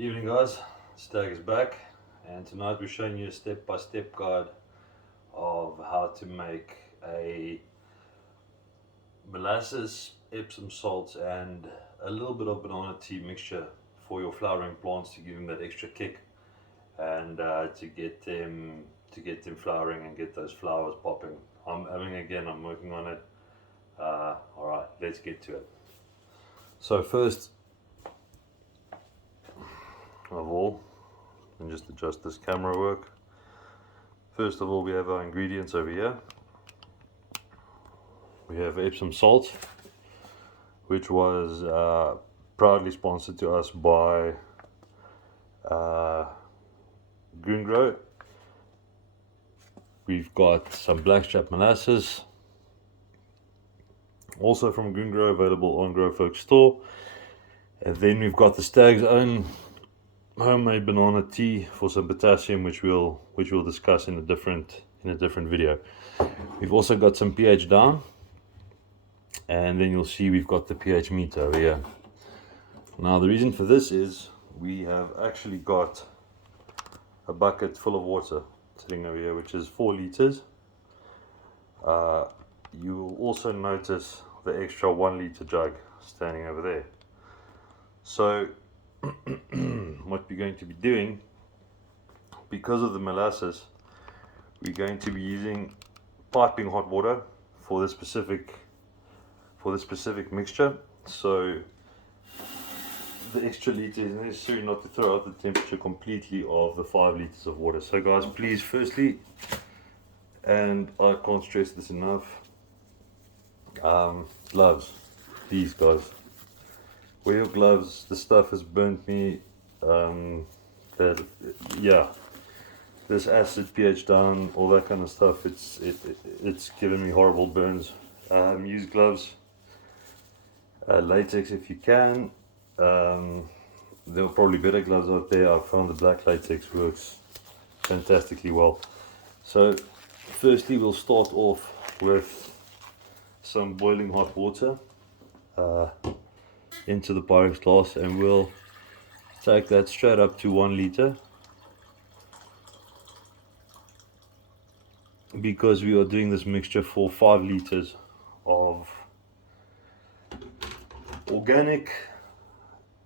Evening guys, Stag is back, and tonight we're showing you a step-by-step guide of how to make a molasses, Epsom salts and a little bit of banana tea mixture for your flowering plants to give them that extra kick and to get them flowering and get those flowers popping. I'm working on it. Alright, let's get to it. So first of all, and just adjust this camera work. First of all, we have our ingredients over here. We have Epsom salt, which was proudly sponsored to us by Grow. We've got some blackstrap molasses, also from Grow, available on GrowFolk store. And then we've got the Stag's own homemade banana tea for some potassium, which we'll discuss in a different video. We've also got some pH down, and then you'll see we've got the pH meter over here. Now the reason for this is we have actually got a bucket full of water sitting over here, which is 4 liters. You will also notice the extra 1 liter jug standing over there. So what we're going to be doing, because of the molasses, we're going to be using piping hot water for this specific mixture. So the extra liter is necessary not to throw out the temperature completely of the 5 liters of water. So guys, please, firstly, and I can't stress this enough, gloves. These guys, wear your gloves. The stuff has burnt me. This acid, pH down, all that kind of stuff, it's given me horrible burns. Use gloves, latex if you can. There are probably better gloves out there. I found the black latex works fantastically well. So firstly, we'll start off with some boiling hot water into the Pyrex glass, and we'll take that straight up to 1 liter, because we are doing this mixture for 5 liters of organic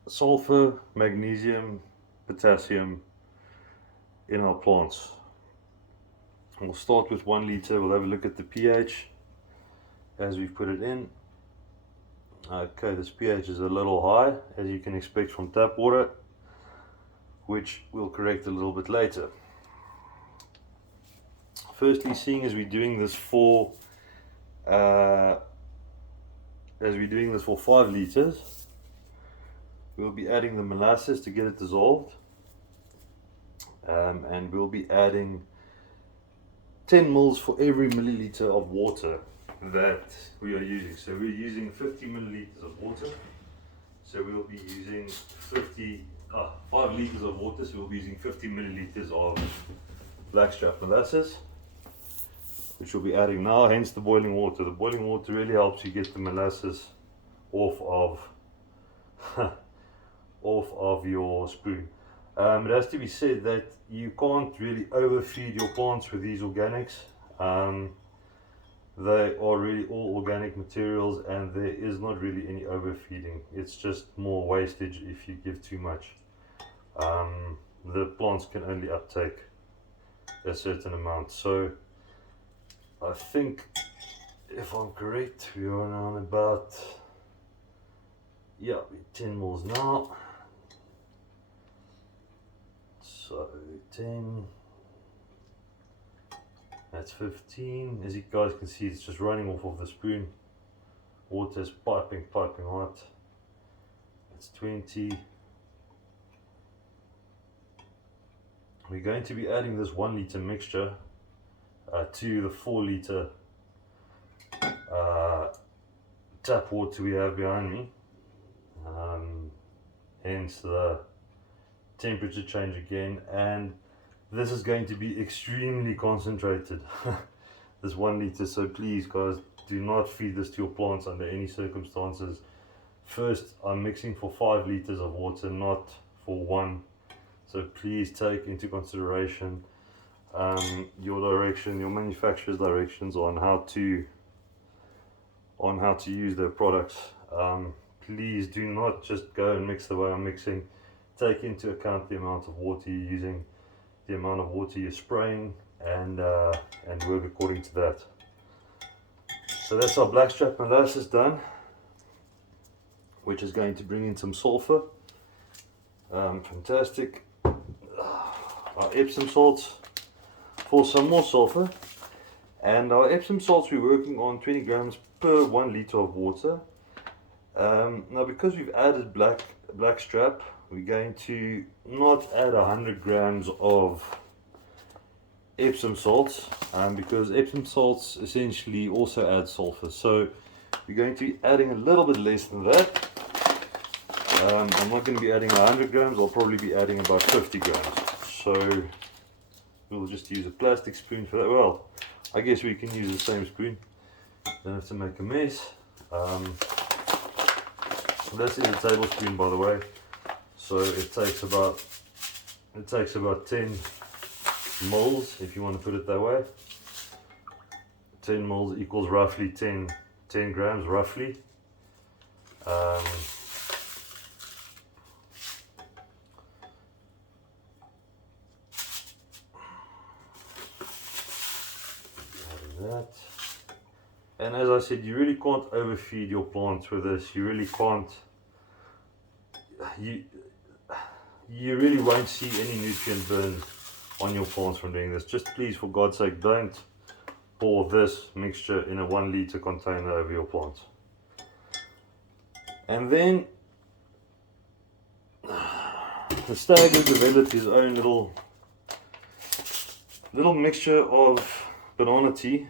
sulphur, magnesium, potassium in our plants. We'll start with 1 liter. We'll have a look at the pH as we've put it in. Okay, this pH is a little high, as you can expect from tap water, which we'll correct a little bit later. Firstly, seeing as we're doing this for 5 liters, we'll be adding the molasses to get it dissolved, and we'll be adding 10 mils for every milliliter of water that we are using. So we're using 50 milliliters of water, so we'll be using 5 liters of water, so we'll be using 50 milliliters of blackstrap molasses, which we'll be adding now, hence the boiling water. The boiling water really helps you get the molasses off of your spoon. It has to be said that you can't really overfeed your plants with these organics. They are really all organic materials, and there is not really any overfeeding. It's just more wastage if you give too much. The plants can only uptake a certain amount. So I think, if I'm correct, we are on about 10 mils now. So 10, that's 15. As you guys can see, it's just running off of the spoon. Water is piping hot. That's 20. We're going to be adding this 1 liter mixture to the 4 liter tap water we have behind me. Hence the temperature change again, and this is going to be extremely concentrated. This 1 liter, so please guys, do not feed this to your plants under any circumstances. First, I'm mixing for 5 liters of water, not for one. So please take into consideration your direction, your manufacturer's directions on how to use their products. Please do not just go and mix the way I'm mixing. Take into account the amount of water you're using, the amount of water you're spraying, and work according to that. So that's our blackstrap molasses done, which is going to bring in some sulphur. Fantastic. Our Epsom salts for some more sulphur, and our Epsom salts we're working on 20 grams per 1 liter of water. Now because we've added blackstrap, we're going to not add 100 grams of Epsom salts, because Epsom salts essentially also add sulphur, so we're going to be adding a little bit less than that. I'm not going to be adding 100 grams, I'll probably be adding about 50 grams. So we'll just use a plastic spoon for that. Well, I guess we can use the same spoon, don't have to make a mess. This is a tablespoon, by the way, so it takes about 10 mils, if you want to put it that way. 10 mils equals roughly 10 grams roughly. That. And as I said, you really can't overfeed your plants with this. You really can't. You really won't see any nutrient burn on your plants from doing this. Just please, for God's sake, don't pour this mixture in a 1 liter container over your plants. And then the stag has developed his own little mixture of banana tea,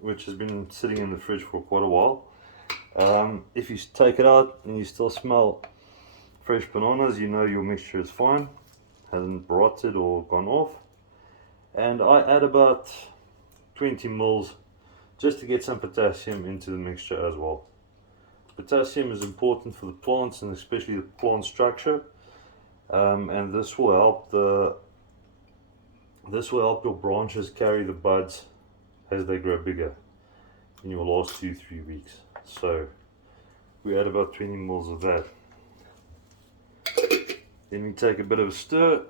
which has been sitting in the fridge for quite a while. If you take it out and you still smell fresh bananas, you know your mixture is fine, hasn't rotted or gone off. And I add about 20 mils just to get some potassium into the mixture as well. Potassium is important for the plants, and especially the plant structure, and this will help your branches carry the buds as they grow bigger in your last 2-3 weeks. So we add about 20 mils of that. Then we take a bit of a stir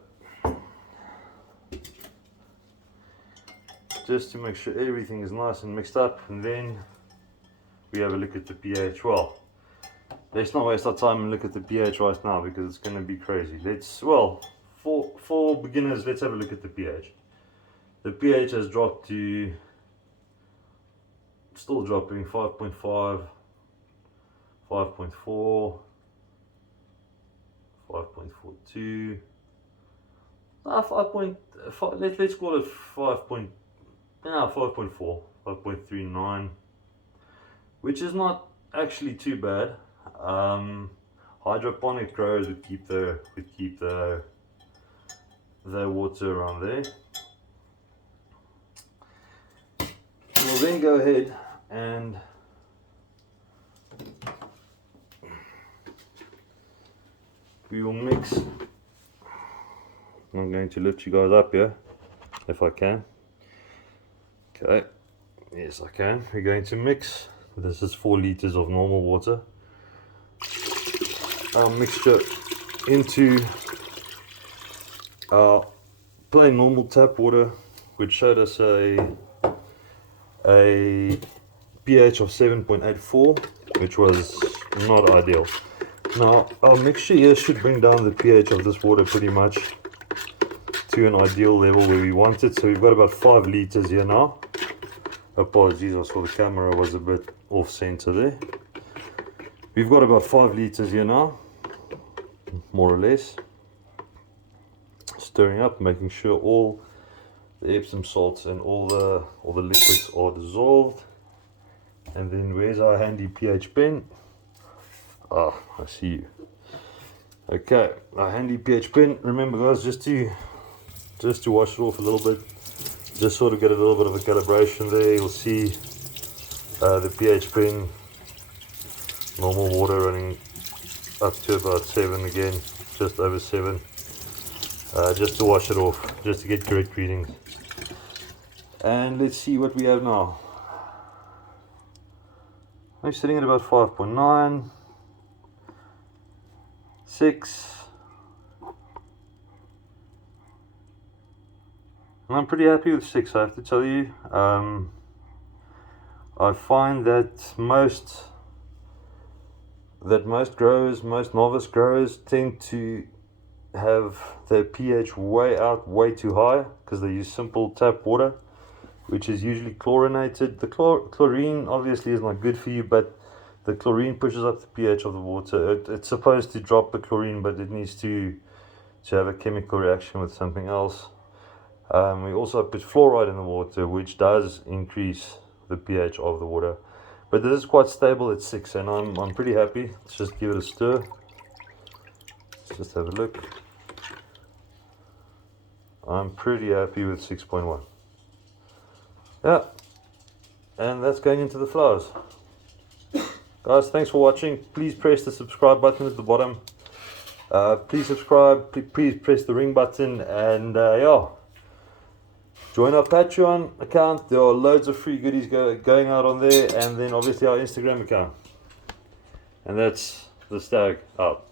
just to make sure everything is nice and mixed up, and then we have a look at the pH. Well, let's not waste our time and look at the pH right now, because it's going to be crazy. For beginners, let's have a look at the pH. The pH has dropped to, still dropping, 5.5, 5.4, 5.42, 5.5, let's call it 5.4, 5.39, which is not actually too bad. Hydroponic growers would keep their water around there. We'll then go ahead and we will mix. I'm going to lift you guys up here if I can. Okay, yes I can. We're going to mix. This is 4 liters of normal water. Our mixture into our plain normal tap water, which showed us a pH of 7.84, which was not ideal. Now our mixture here should bring down the pH of this water pretty much to an ideal level where we want it. So we've got about 5 liters here now. Apologies, I saw the camera was a bit off center there. We've got about 5 liters here now, more or less. Stirring up, making sure all the Epsom salts and all the liquids are dissolved. And then where's our handy pH pen? Ah, I see you. Okay, our handy pH pen. Remember guys, just to wash it off a little bit, just sort of get a little bit of a calibration there. You'll see the pH pen, normal water running up to about 7 again, just over 7, just to wash it off, just to get correct readings. And let's see what we have now. I'm sitting at about 5.9, 6, and I'm pretty happy with 6, I have to tell you. I find that most novice growers tend to have their pH way too high because they use simple tap water, which is usually chlorinated. The chlorine obviously is not good for you, but the chlorine pushes up the pH of the water. It's supposed to drop the chlorine, but it needs to have a chemical reaction with something else. We also put fluoride in the water, which does increase the pH of the water. But this is quite stable at 6, and I'm pretty happy. Let's just give it a stir. Let's just have a look. I'm pretty happy with 6.1. Yeah, and that's going into the flowers. Guys, thanks for watching. Please press the subscribe button at the bottom. Please subscribe. Please press the ring button, and yeah. Join our Patreon account. There are loads of free goodies going out on there, and then obviously our Instagram account. And that's the stag out.